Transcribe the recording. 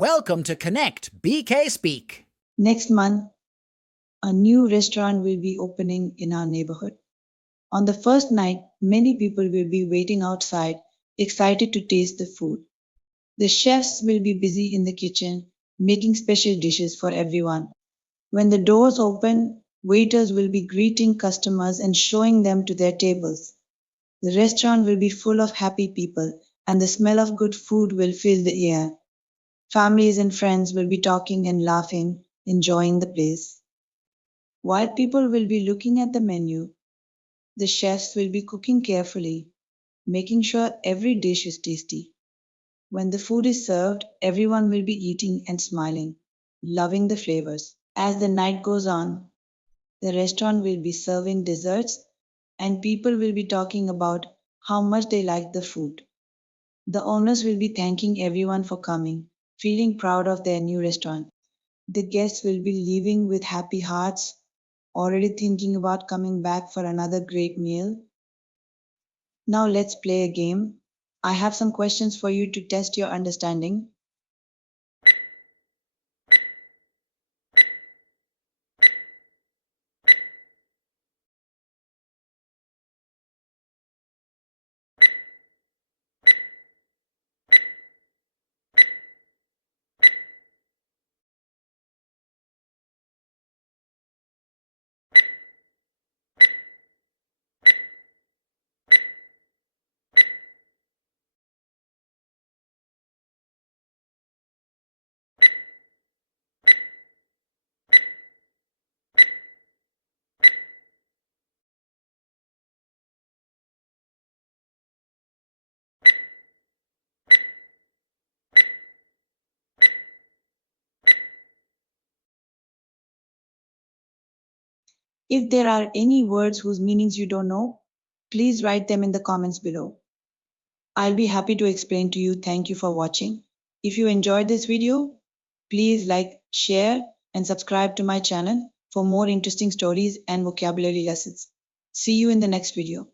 Welcome to Connect BK Speak. Next month, a new restaurant will be opening in our neighborhood. On the first night, many people will be waiting outside, excited to taste the food. The chefs will be busy in the kitchen, making special dishes for everyone. When the doors open, waiters will be greeting customers and showing them to their tables. The restaurant will be full of happy people, and the smell of good food will fill the air. Families and friends will be talking and laughing, enjoying the place. While people will be looking at the menu, the chefs will be cooking carefully, making sure every dish is tasty. When the food is served, everyone will be eating and smiling, loving the flavors. As the night goes on, the restaurant will be serving desserts and people will be talking about how much they like the food. The owners will be thanking everyone for coming, feeling proud of their new restaurant. The guests will be leaving with happy hearts, already thinking about coming back for another great meal. Now let's play a game. I have some questions for you to test your understanding. If there are any words whose meanings you don't know, please write them in the comments below. I'll be happy to explain to you. Thank you for watching. If you enjoyed this video, please like, share, and subscribe to my channel for more interesting stories and vocabulary lessons. See you in the next video.